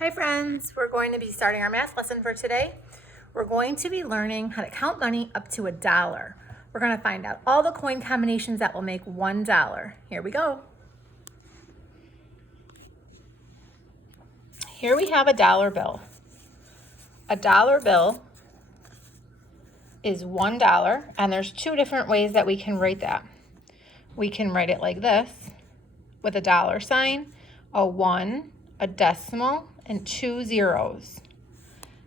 Hi friends, we're going to be starting our math lesson for today. We're going to be learning how to count money up to $1. We're going to find out all the coin combinations that will make $1. Here we go. Here we have a dollar bill. A dollar bill is $1, and there's two different ways that we can write that. We can write it like this with a dollar sign, a 1, a decimal, and 2 zeros.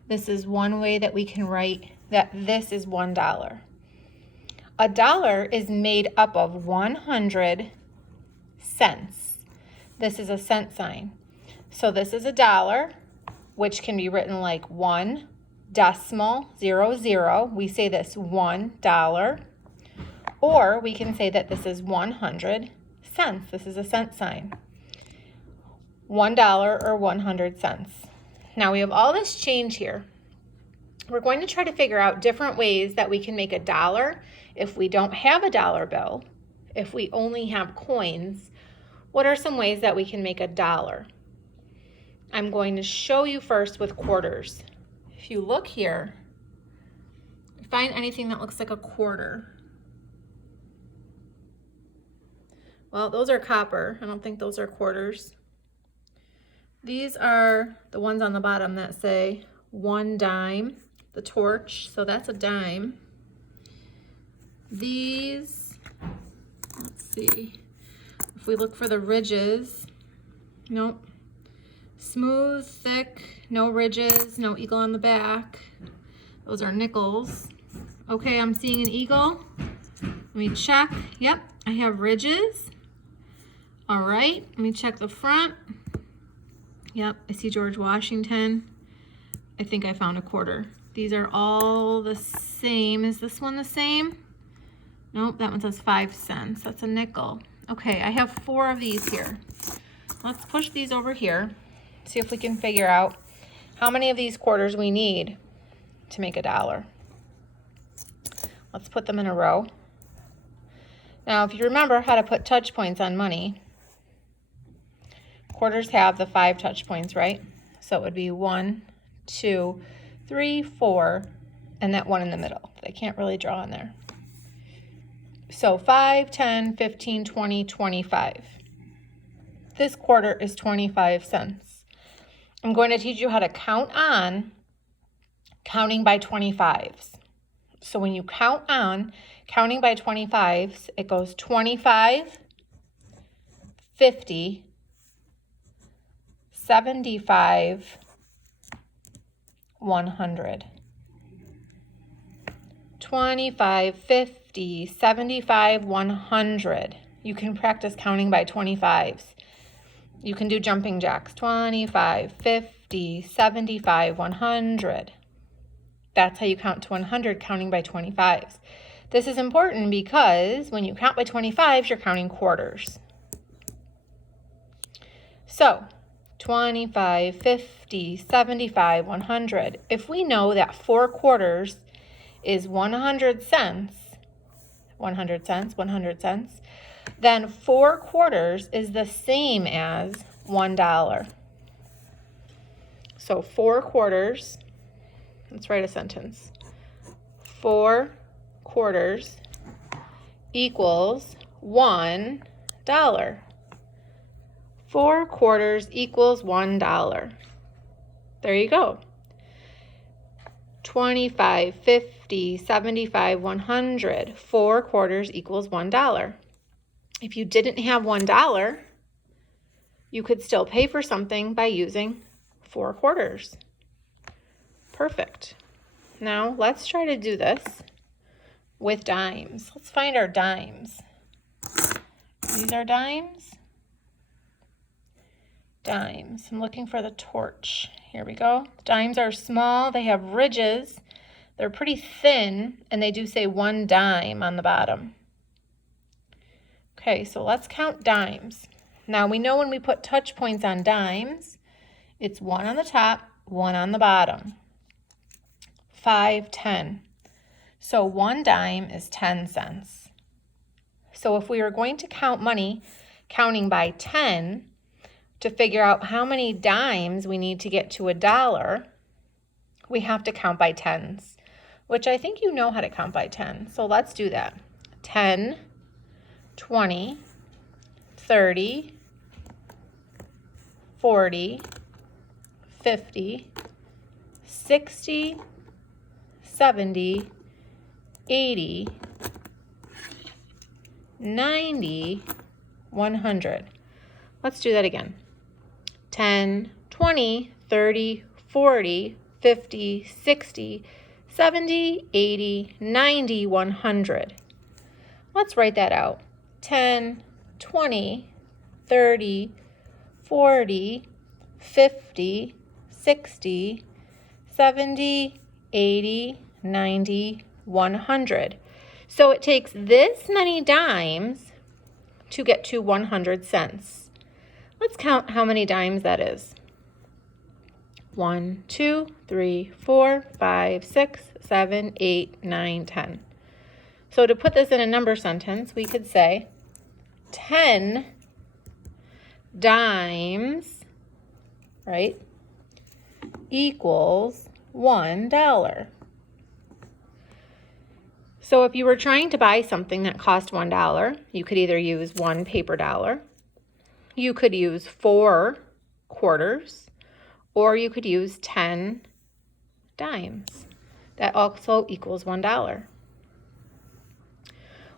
This is one way that we can write that this is $1. A dollar is made up of 100 cents. This is a cent sign. So this is a dollar, which can be written like 1 decimal 00. We say this $1. Or we can say that this is 100 cents. This is a cent sign. $1 or 100 cents. Now we have all this change here. We're going to try to figure out different ways that we can make a dollar if we don't have a dollar bill, if we only have coins. What are some ways that we can make a dollar? I'm going to show you first with quarters. If you look here, find anything that looks like a quarter. Well, those are copper. I don't think those are quarters. These are the ones on the bottom that say 1 dime, the torch, so that's a dime. These, let's see, if we look for the ridges, nope. Smooth, thick, no ridges, no eagle on the back. Those are nickels. Okay, I'm seeing an eagle. Let me check. Yep, I have ridges. All right, let me check the front. Yep, I see George Washington. I think I found a quarter. These are all the same. Is this one the same? Nope, that one says 5 cents. That's a nickel. Okay, I have 4 of these here. Let's push these over here, see if we can figure out how many of these quarters we need to make a dollar. Let's put them in a row. Now, if you remember how to put touch points on money, quarters have the 5 touch points, right? So it would be 1, 2, 3, 4, and that one in the middle. I can't really draw in there. So 5, 10, 15, 20, 25. This quarter is 25 cents. I'm going to teach you how to count on counting by 25s. So when you count on counting by 25s, it goes 25, 50, 75, 100. 25, 50, 75, 100. You can practice counting by 25s. You can do jumping jacks. 25, 50, 75, 100. That's how you count to 100, counting by 25s. This is important because when you count by 25s, you're counting quarters. So 25, 50, 75, 100. If we know that 4 quarters is 100 cents, then 4 quarters is the same as $1. So 4 quarters, let's write a sentence. 4 quarters equals $1. 4 quarters equals $1. There you go. 25, 50, 75, 100. 4 quarters equals $1. If you didn't have $1, you could still pay for something by using 4 quarters. Perfect. Now let's try to do this with dimes. Let's find our dimes. These are dimes. Dimes. I'm looking for the torch. Here we go. Dimes are small. They have ridges. They're pretty thin, and they do say 1 dime on the bottom. Okay, so let's count dimes. Now we know when we put touch points on dimes, it's 1 on the top, 1 on the bottom. 5, 10. So 1 dime is 10 cents. So if we were going to count money counting by 10, to figure out how many dimes we need to get to $1, we have to count by tens, which I think you know how to count by 10. So let's do that. 10, 20, 30, 40, 50, 60, 70, 80, 90, 100. Let's do that again. 10, 20, 30, 40, 50, 60, 70, 80, 90, 100. Let's write that out. 10, 20, 30, 40, 50, 60, 70, 80, 90, 100. So it takes this many dimes to get to 100 cents. Let's count how many dimes that is. 1, 2, 3, 4, 5, 6, 7, 8, 9, 10. So to put this in a number sentence, we could say 10 dimes, right, equals $1. So if you were trying to buy something that cost $1, you could either use 1 paper dollar, you could use 4 quarters, or you could use 10 dimes. That also equals $1.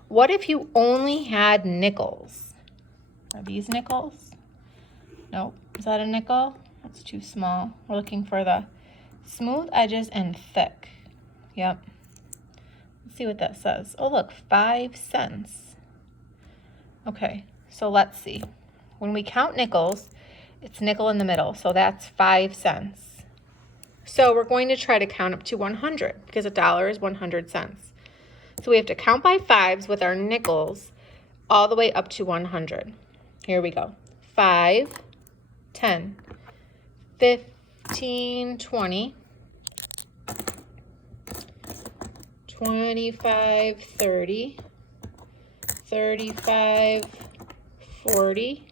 What if you only had nickels? Are these nickels? Nope. Is that a nickel? That's too small. We're looking for the smooth edges and thick. Yep. Let's see what that says. Oh, look, 5 cents. Okay, so let's see. When we count nickels, it's nickel in the middle, so that's 5 cents. So we're going to try to count up to 100 because $1 is 100 cents. So we have to count by fives with our nickels all the way up to 100. Here we go. 5, 10, 15, 20, 25, 30, 35, 40,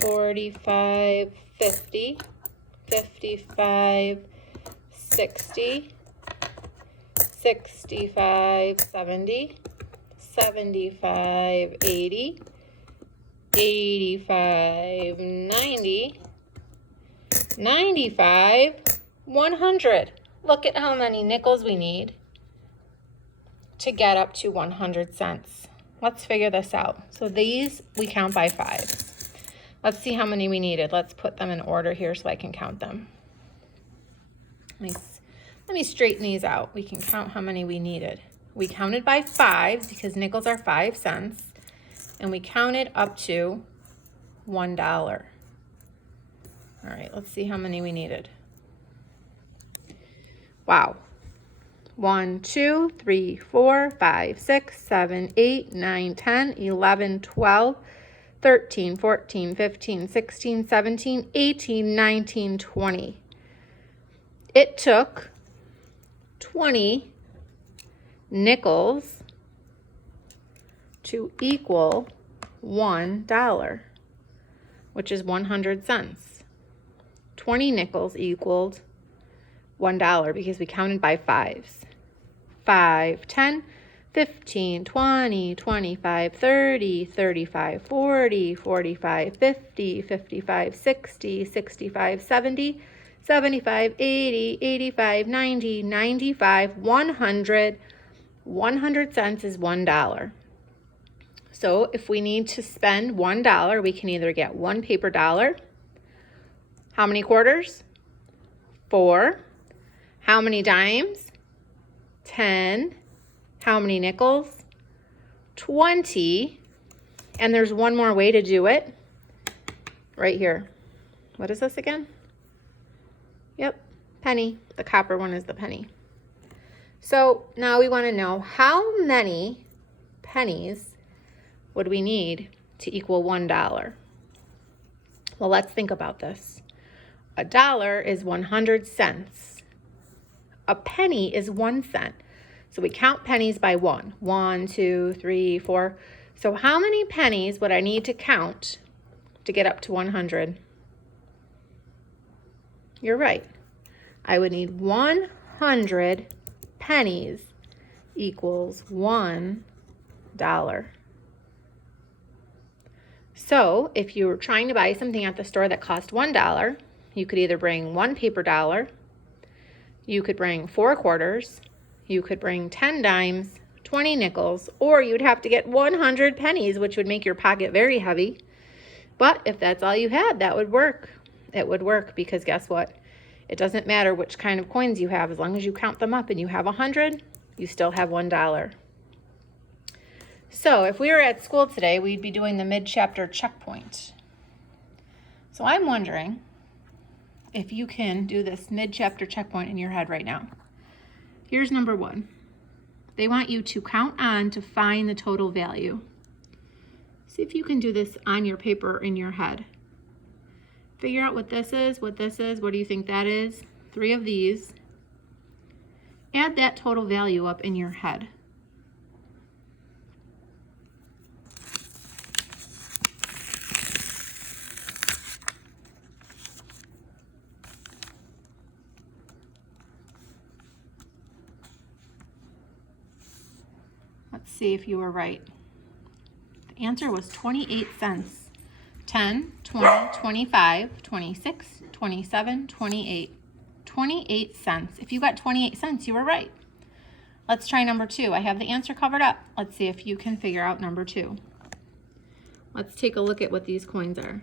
45, 50, 55, 60, 65, 70, 75, 80, 85, 90, 95, 100. Look at how many nickels we need to get up to 100 cents. Let's figure this out. So these we count by fives. Let's see how many we needed. Let's put them in order here so I can count them. Let me straighten these out. We can count how many we needed. We counted by fives because nickels are 5 cents. And we counted up to $1. All right, let's see how many we needed. Wow. 1, 2, 3, 4, 5, 6, 7, 8, 9, 10, 11, 12, 13, 14, 15, 16, 17, 18, 19, 20. It took 20 nickels to equal $1, which is 100 cents. 20 nickels equaled $1 because we counted by fives. 5, 10, 15, 20, 25, 30, 35, 40, 45, 50, 55, 60, 65, 70, 75, 80, 85, 90, 95, 100. 100 cents is $1. So if we need to spend $1, we can either get 1 paper dollar. How many quarters? 4. How many dimes? 10. How many nickels? 20. And there's one more way to do it. Right here. What is this again? Yep, penny. The copper one is the penny. So now we want to know how many pennies would we need to equal $1? Well, let's think about this. $1 is 100 cents. A penny is 1 cent. So we count pennies by 1. 1, 2, 3, 4. So how many pennies would I need to count to get up to 100? You're right. I would need 100 pennies equals $1. So if you were trying to buy something at the store that cost $1, you could either bring 1 paper dollar, you could bring 4 quarters, you could bring 10 dimes, 20 nickels, or you'd have to get 100 pennies, which would make your pocket very heavy. But if that's all you had, that would work. It would work because guess what? It doesn't matter which kind of coins you have. As long as you count them up and you have 100, you still have $1. So if we were at school today, we'd be doing the mid-chapter checkpoint. So I'm wondering if you can do this mid-chapter checkpoint in your head right now. Here's number 1. They want you to count on to find the total value. See if you can do this on your paper in your head. Figure out what this is, what this is. What do you think that is? 3 of these. Add that total value up in your head. Let's see if you were right. The answer was 28 cents. 10, 20, 25, 26, 27, 28. 28 cents. If you got 28 cents, you were right. Let's try number 2. I have the answer covered up. Let's see if you can figure out number 2. Let's take a look at what these coins are.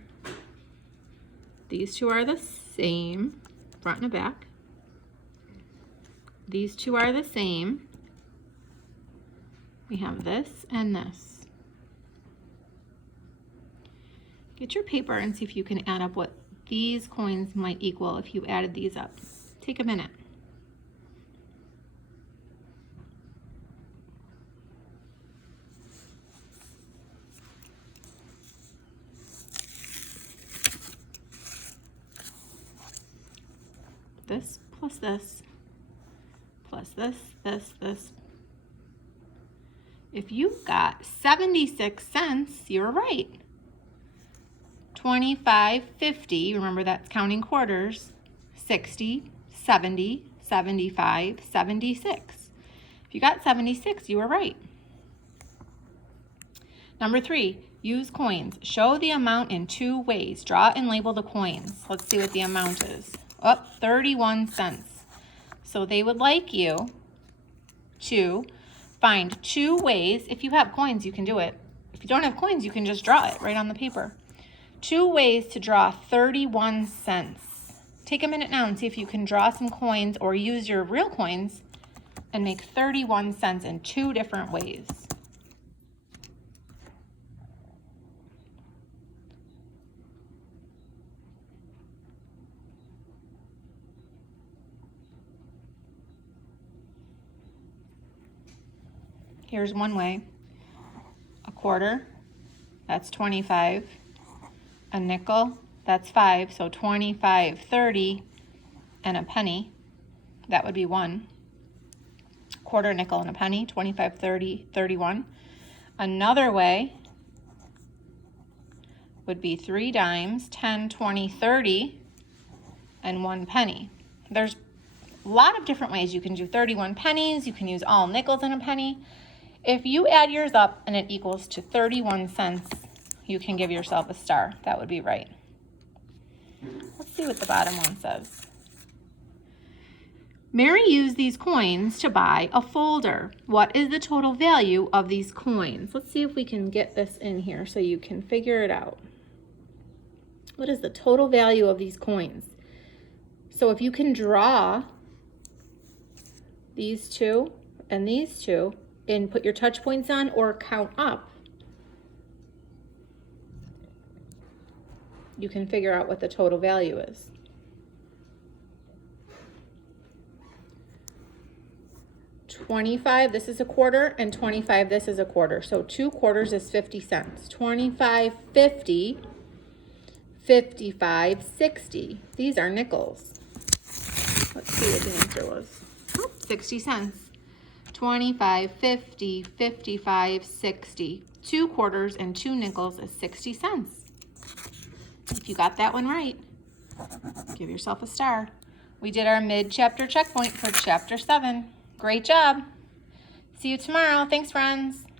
These 2 are the same, front and back. These 2 are the same. We have this and this. Get your paper and see if you can add up what these coins might equal if you added these up. Take a minute. This plus this plus this, this. If you got 76 cents, you're right. 25, 50, remember that's counting quarters, 60, 70, 75, 76. If you got 76, you were right. Number 3, use coins. Show the amount in 2 ways. Draw and label the coins. Let's see what the amount is. Oh, 31 cents. So they would like you to find 2 ways. If you have coins, you can do it. If you don't have coins, you can just draw it right on the paper. 2 ways to draw 31 cents. Take a minute now and see if you can draw some coins or use your real coins and make 31 cents in 2 different ways. Here's one way. A quarter, that's 25. A nickel, that's 5, so 25, 30, and a penny, that would be 1. Quarter, nickel, and a penny, 25, 30, 31. Another way would be 3 dimes, 10, 20, 30, and 1 penny. There's a lot of different ways you can do 31 pennies. You can use all nickels in a penny. If you add yours up and it equals to 31 cents, you can give yourself a star. That would be right. Let's see what the bottom one says. Mary used these coins to buy a folder. What is the total value of these coins? Let's see if we can get this in here so you can figure it out. What is the total value of these coins? So if you can draw these 2 and these 2 and put your touch points on or count up, you can figure out what the total value is. $25, this is a quarter, and 25, this is a quarter. So 2 quarters is 50 cents. 25, 50, 55, 60. These are nickels. Let's see what the answer was. 60 cents. 25, 50, 55, 60. 2 quarters and 2 nickels is 60 cents. If you got that one right, give yourself a star. We did our mid-chapter checkpoint for Chapter 7. Great job. See you tomorrow. Thanks, friends.